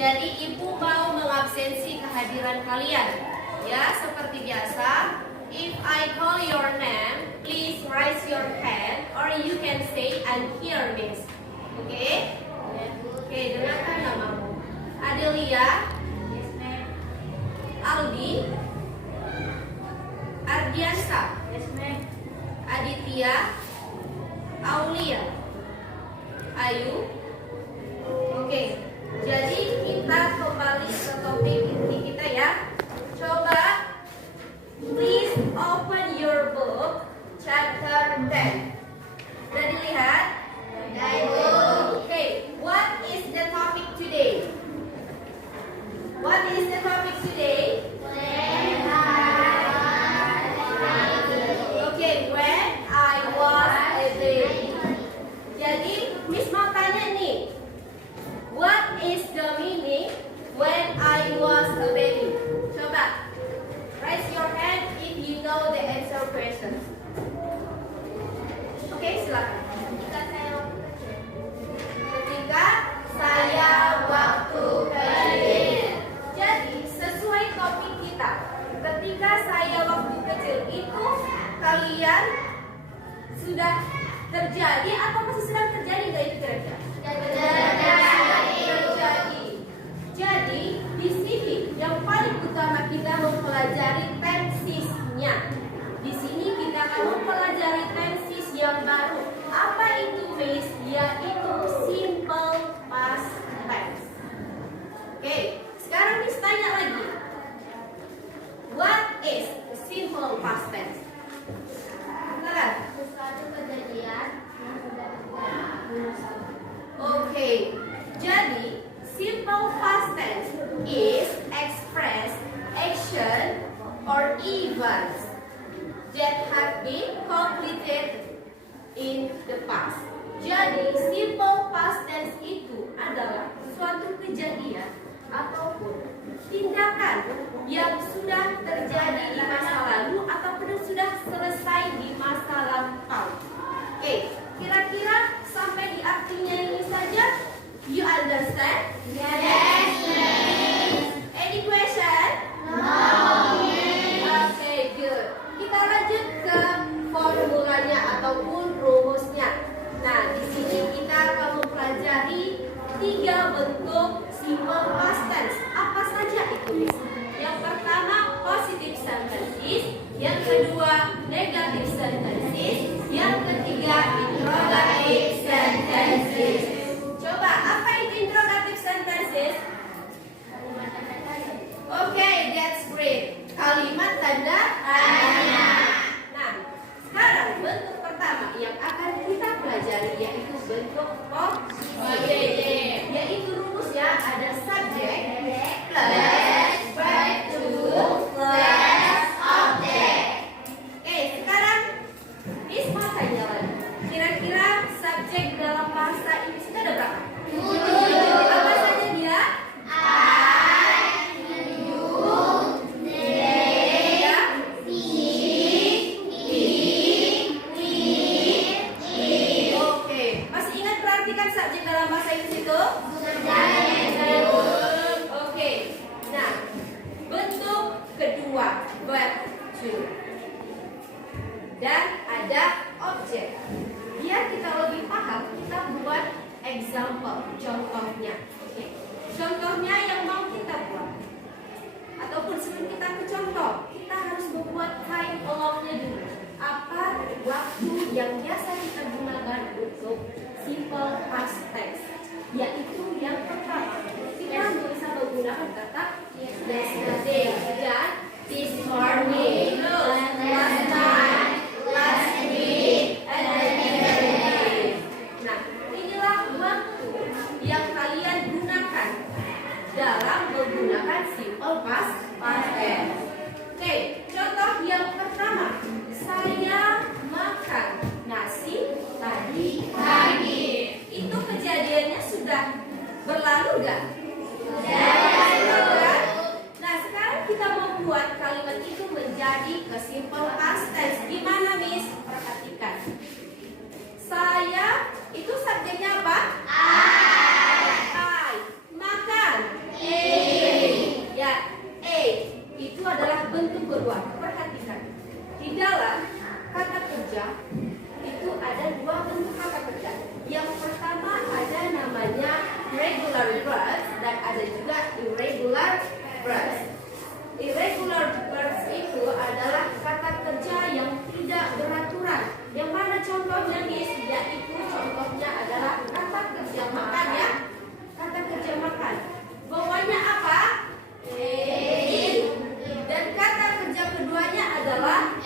Jadi ibu mau mengabsensi kehadiran kalian. Ya, seperti biasa. If I call your name, please raise your hand or you can say I'm here, miss. Oke? Oke, dengarkan namamu. Adelia. Yes, ma'am. Aldi. Ardiansa. Yes, ma'am. Aditya. Aulia. Ayu. Oke. Jadi kita kembali ke topik inti kita ya. Coba please open your book chapter 10. Sudah dilihat? Okay, what is the topic today? What is the topic today? Okay, when I was a baby. Jadi Miss mau tanya nih, what is the meaning when I was a baby? Coba raise your hand if you know the answer question. Oke, silakan. Ketika saya waktu kecil. Jadi sesuai topik kita, ketika saya waktu kecil itu kalian sudah terjadi atau masih sedang terjadi nggak itu kira-kira? Terjadi. Jadi di sini yang paling utama kita mempelajari tensisnya. Di sini kita akan mempelajari tensis yang baru. Apa itu, Miss? Yaitu simple past tense. Oke, sekarang Miss tanya lagi. What is simple past tense? Silakan. Sesuatu kejadian yang sudah terjadi. Oke, jadi simple past tense is express action or events that have been completed in the past. Jadi simple past tense itu adalah suatu kejadian ataupun tindakan yang sudah terjadi di masa lalu ataupun sudah selesai di masa lampau. Oke, kira-kira sampai di artinya ini saja, you understand? Yes, Any question? No. Okay, good. Kita lanjut ke formulanya ataupun rumusnya. Nah, di sini kita akan mempelajari 3 bentuk simple past tense. Apa saja itu, Miss? Yang pertama positive sentences, yang kedua negative sentences, yang ketiga interrogative sentences. Coba, apa itu interrogative sentences? Okay, that's great. Kalimat tanda tanya. Nah, sekarang bentuk pertama yang akan kita pelajari yaitu bentuk objek. Yaitu rumusnya ada subject plus verb to plus object. Oke, sekarang Miss mau tanya lagi. Kira-kira subjek dalam bahasa Inggris itu ada berapa? 7. Apa saja dia? Oke, masih ingat perhatikan subjek dalam bahasa Inggris itu? Oke, nah bentuk kedua verb to dan ada objek. Biar kita lebih paham, kita buat example, contohnya. Oke. Contohnya yang mau kita buat. Ataupun sebelum kita ke contoh, kita harus membuat time along-nya dulu. Apa waktu yang biasa kita gunakan untuk simple past tense? Yaitu yang pertama, kita bisa menggunakan kata yesterday dan this morning, last night, last week, and then yesterday. Nah, inilah waktu yang kalian gunakan dalam menggunakan simple past tense. Oke, contoh yang pertama, saya makan nasi tadi pagi. Itu kejadiannya sudah berlalu gak? Sudah. Nah, sekarang kita membuat kalimat itu menjadi ke simple past tense. Gimana, Miss? Perhatikan. Saya itu subjeknya apa? I. Makan. ada juga irregular verbs. Irregular verbs itu adalah kata kerja yang tidak beraturan. Yang mana contohnya Miss? Yaitu contohnya adalah kata kerja makan ya. Kata kerja makan. Bawahnya apa? Eat. Dan kata kerja keduanya adalah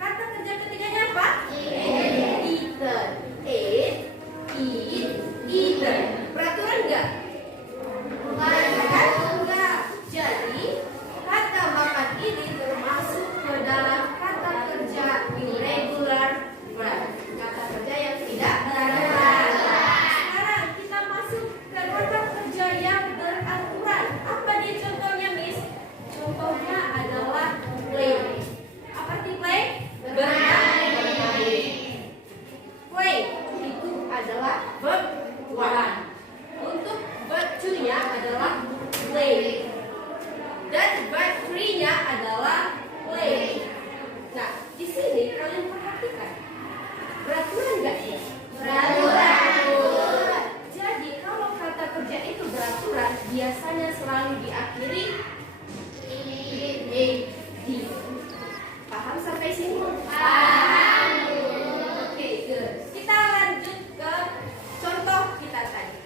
kata kerja ketiganya apa? Eaten. Eat, eaten. Beraturan enggak? Enggak. Jadi kata makan ini termasuk ke dalam kata kerja irregular verb. Kata kerja yang tidak beraturan. Sekarang kita masuk ke kata kerja yang beraturan. Apa dia contohnya, Miss? Contohnya adalah play. Apa arti play? Bermain. Play itu adalah verb 1. Untuk verb 2-nya adalah play. Dan verb 3-nya adalah play. Nah, di sini kalian perhatikan. Beraturan enggak ya? Beraturan. Jadi kalau kata kerja itu beraturan, biasanya selalu diakhiri ed. Paham sampai sini? Paham. Oke, good. Kita lanjut ke contoh kita tadi.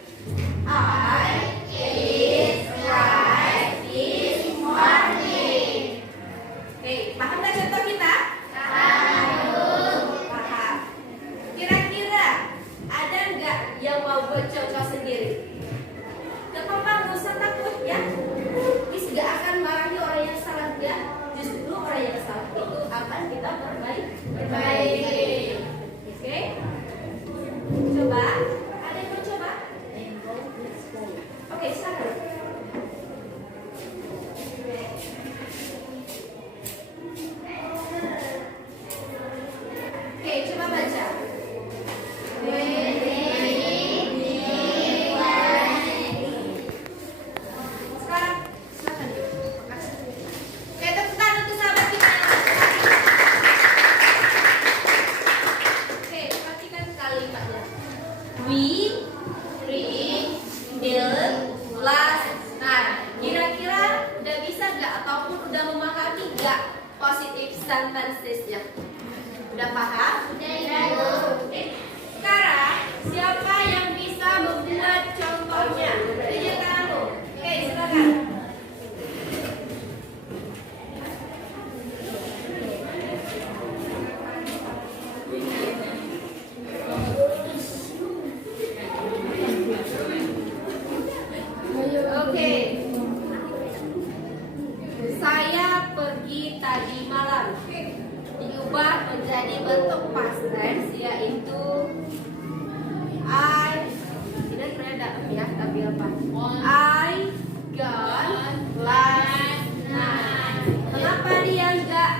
I ate rice this morning. Oke, paham nggak contoh kita? Paham. Kira-kira ada nggak yang mau buat contoh sendiri? Gak apa-apa, nggak usah takut ya. Miss gak akan marahi orang yang salah ya. Justru orang yang salah itu akan kita perbaiki. Oke? Coba. Ada yang mau coba? Oke, silakan. Oke, coba baca. Sekarang silakan. Oke, tepuk tangan untuk sahabat kita. Oke, perhatikan kalimatnya. We drink milk last night. Kira-kira udah bisa nggak ataupun udah memahami nggak positive sentences-nya? Udah paham? Oke. Sekarang siapa yang bisa membuat contohnya? Tunjukkan tanganmu. Oke, silakan. Oke. Saya pergi tadi malam. Diubah menjadi bentuk past tense, yaitu I tidak ada ya, tapi apa? I gone last night. Kenapa dia enggak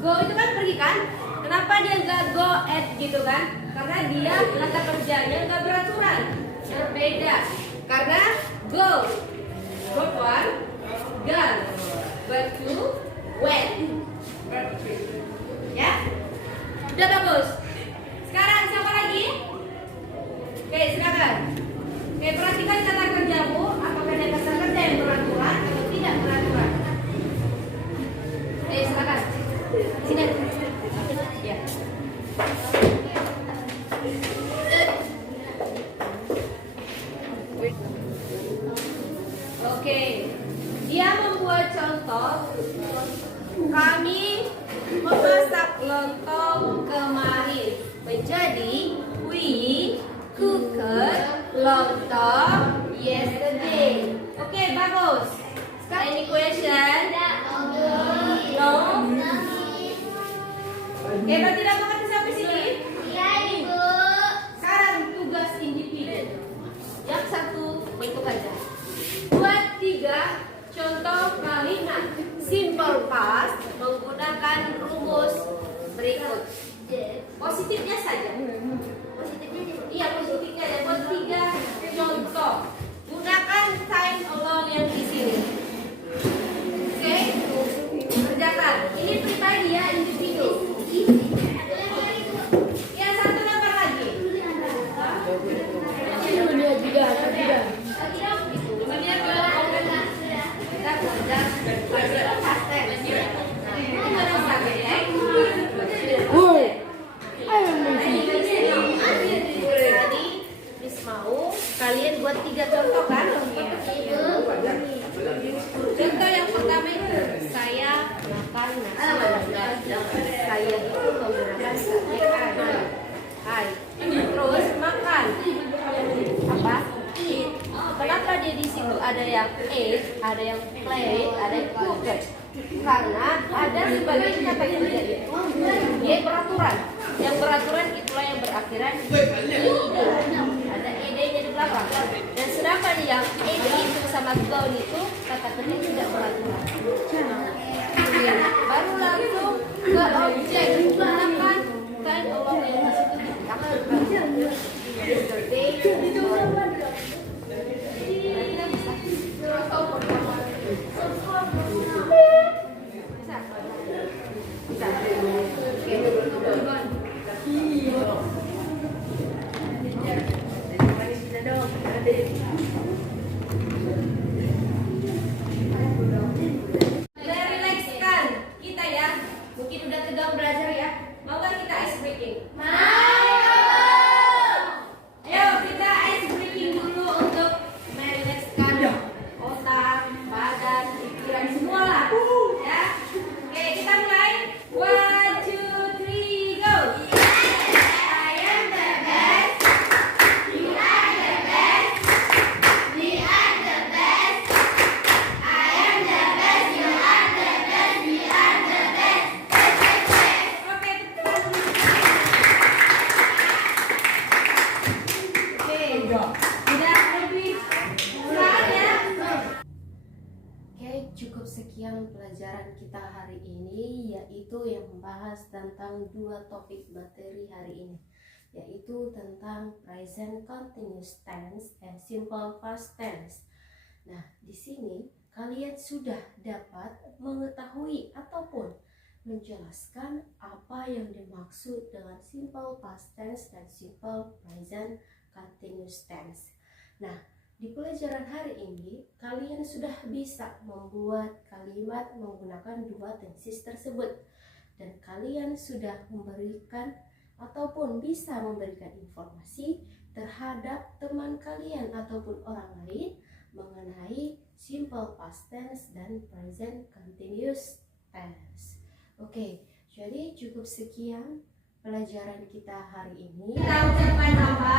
go? Itu kan pergi kan? Kenapa dia enggak go at gitu kan? Karena dia kata kerjanya enggak beraturan, berbeda. Karena go verb 1, gone verb 2, went verb 3. Ya, udah bagus. Sekarang siapa lagi? Oke, silakan. Oke, perhatikan kata kerjamu. Apakah ada kata kerja yang beraturan atau tidak beraturan? Oke, silakan. Sini. Ya. Oke, dia membuat contoh. Kami memasak lontong kemarin. Menjadi we cooked lontong yesterday. Oke, bagus. Sekarang ini question. No. Oke, berarti tidak mengerti sampai sini? Iya, Ibu. Sekarang tugas individu. Yang satu bentuk aja. Buat 3 contoh kalimat simple past menggunakan rumus berikut. Positifnya saja. Iya, positifnya ada. Buat 3 contoh. Gunakan time alone yang di sini. Oke, kerjakan. Ini pribadi ya, individu. Yang satu lempar lagi. Tidak. pertama itu saya makan nasi. Saya itu menggunakan subjek I. Terus makan. Apa? Eat. Kenapa dia di situ ada yang ate, ada yang play, ada yang cooked? Karena ada sebagai kata kerja itu dia beraturan. Yang beraturan itulah yang berakhiran ed. Ada ed-nya di belakang. Dan sedangkan yang ed itu sama gaun itu kata kerja tidak beraturan. Baru langsung ke objek. Gunakan kind of objek yang disitu digunakan yesterday. Relaxkan kita ya. Mungkin udah tegang belajar ya. Mau gak kita ice breaking? Ayo kita ice breaking dulu untuk merelaxkan otak, badan, pikiran semua lah. Ya. Oke, kita mulai. 1, 2, 3, go. I am the best. You are the best. We are the best. I am the best. You are the best. We are the best. Oke, tekan dulu. Oke, udah lebih semangat ya. Oke, cukup sekian pelajaran kita hari ini, yaitu yang membahas tentang dua topik materi hari ini, yaitu tentang present continuous tense and simple past tense. Nah, di sini kalian sudah dapat mengetahui ataupun menjelaskan apa yang dimaksud dengan simple past tense dan simple present continuous tense. Nah, di pelajaran hari ini kalian sudah bisa membuat kalimat menggunakan dua tenses tersebut, dan kalian sudah memberikan ataupun bisa memberikan informasi terhadap teman kalian ataupun orang lain mengenai simple past tense dan present continuous tense. Oke, jadi cukup sekian pelajaran kita hari ini. Kita ucapkan apa?